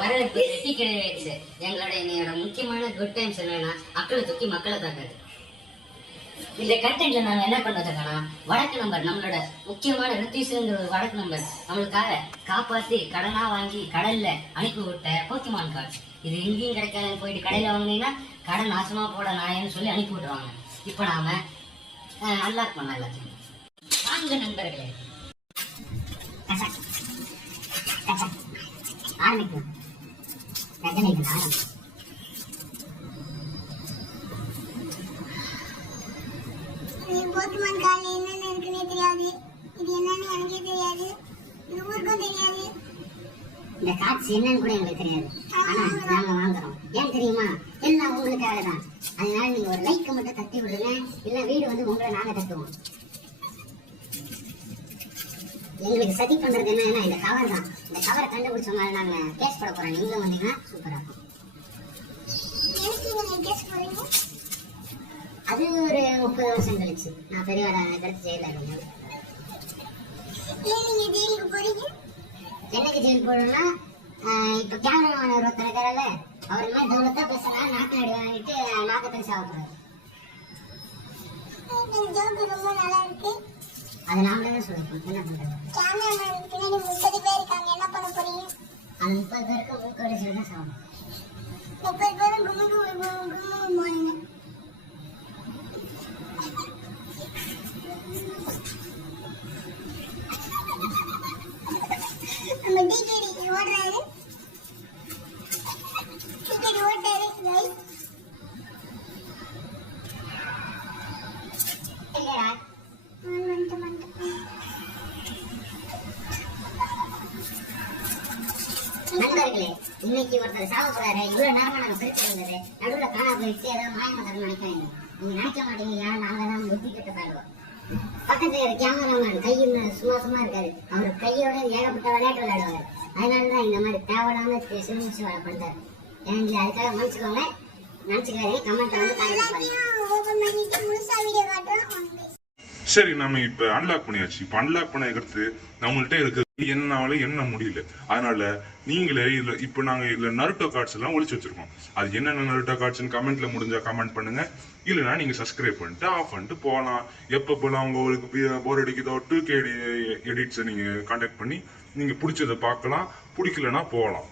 வரவேற்பு டீ கிடையாது. எங்களோட முக்கியமான குட் டைம்ஸ் என்னன்னா மக்களை தூக்கி மக்களை தாக்காது. இந்த கண்டென்ட்ல நாங்க என்ன பண்ணதுன்னா வடக்கு நம்பர் நம்மளோட முக்கியமான ரித்தீஷுங்கிற ஒரு வடக்கு நம்பர் நம்மளுக்காக காப்பாத்தி கடனா வாங்கி கடல்ல அனுப்பி விட்ட போக்கிமான் கார்டு. இது எங்கேயும் கிடைக்காதுன்னு போயிட்டு கடையில வாங்கினீங்கன்னா கடை நாசமா போட நாயன்னு சொல்லி அனுப்பி விட்டுருவாங்க. இப்ப நாம அன்லாக் பண்ணலாம் எல்லாத்தையும். வாங்க நண்பர்களே, ஆரம்பிக்கலாம். போக்கிமான் கார்டுல என்னென்ன இருக்குன்னே தெரியாது. இது என்னன்னு எனக்கே தெரியாது. இது ஊருக்கும் தெரியாது. இந்த கார்ட்ஸ் என்னன்னு கூட எங்களுக்கு தெரியாது. ஆனா நாங்க வாங்குறோம். ஏன் தெரியுமா? எல்லாம் உங்களுக்காக தான். அதனால நீங்க ஒரு லைக் மட்டும் தட்டி விடுங்க. இல்ல வீடு வந்து உங்களை நாங்க தட்டுவோம். எங்களுக்கு சதி பண்றது என்னன்னா இந்த கவர் தான். இந்த கவரை கண்டுபிடிச்ச மாதிரி நாங்க கேஸ் போட போறோம். நீங்களும் வந்தீங்கன்னா சூப்பரா இருக்கும். அது ஒரு 30 வருஷம் கழிச்சு நான் பெரியவர கழிச்சு ஜெயில இருந்தேன். என்னைக்கு ஜெயில் போடணும்னா இப்ப கேமராமேன் ஒருத்தர் இருக்காருல்ல, அவர் மாதிரி தௌலத்தா பேசுறா நாக்கு அடி வாங்கிட்டு நாக்கத்தன் சாப்பிடுறாரு. ரொம்ப நல்லா இருக்கு. அது நாமளே தான் சொல்லிருக்கோம். என்ன பண்றது? கேமராமேன் பின்னாடி 30 பேர் இருக்காங்க. என்ன பண்ண போறீங்க? அந்த 30 பேருக்கு மூக்கு அடிச்சுட்டு தான் சாப்பிடும். 30 பேரும் கும்முக்கு போறீங்க. நம்ம டிகேடி ஓடுறாரு. டிகேடி ஓட்டாரு ரைட். இல்லடா நண்பர்களே, இன்னைக்கு ஒருத்தர் சாவ போறாரு. இவ்வளவு நேரமா நாங்க பிரிச்சு இருந்தது நடுவுல காணா போயிடுச்சு. ஏதாவது மாயமதம் நினைக்கிறீங்க. நீங்க நினைக்க மாட்டீங்க. நாங்க தான் புத்தி கிட்ட பாடுவோம். பக்கத்துல கேமராமேன் கையில் சும்மா இருக்காரு. அவர் கையோட ஏகப்பட்ட விளையாட்டு விளையாடுவாரு. அதனாலதான் இந்த மாதிரி தேவையான சிறுமிச்சு பண்றாரு. எனக்கு அதுக்காக மன்னிச்சுக்கோங்க. நினைச்சுக்காதீங்க. கமெண்ட் வந்து சரி, நம்ம இப்ப அன்லாக் பண்ணியாச்சு. இப்ப அன்லாக் பண்ண எடுத்து நம்மள்ட்ட இருக்கு என்னால என்ன முடியல. அதனால நீங்களே இதுல இப்ப நாங்க இதுல நருட்டோ கார்ட்ஸ் எல்லாம் ஒளிச்சு வச்சிருக்கோம். அது என்னென்ன நருட்டோ கார்ட்ஸ் கமெண்ட்ல முடிஞ்சா கமெண்ட் பண்ணுங்க. இல்லைன்னா நீங்க சப்ஸ்கிரைப் பண்ணிட்டு ஆஃப் பண்ணிட்டு போகலாம். எப்ப போலாம் உங்களுக்கு போர் அடிக்குதோ 2K எடிட்ஸை நீங்க கான்டாக்ட் பண்ணி நீங்க பிடிச்சதை பார்க்கலாம். பிடிக்கலன்னா போகலாம்.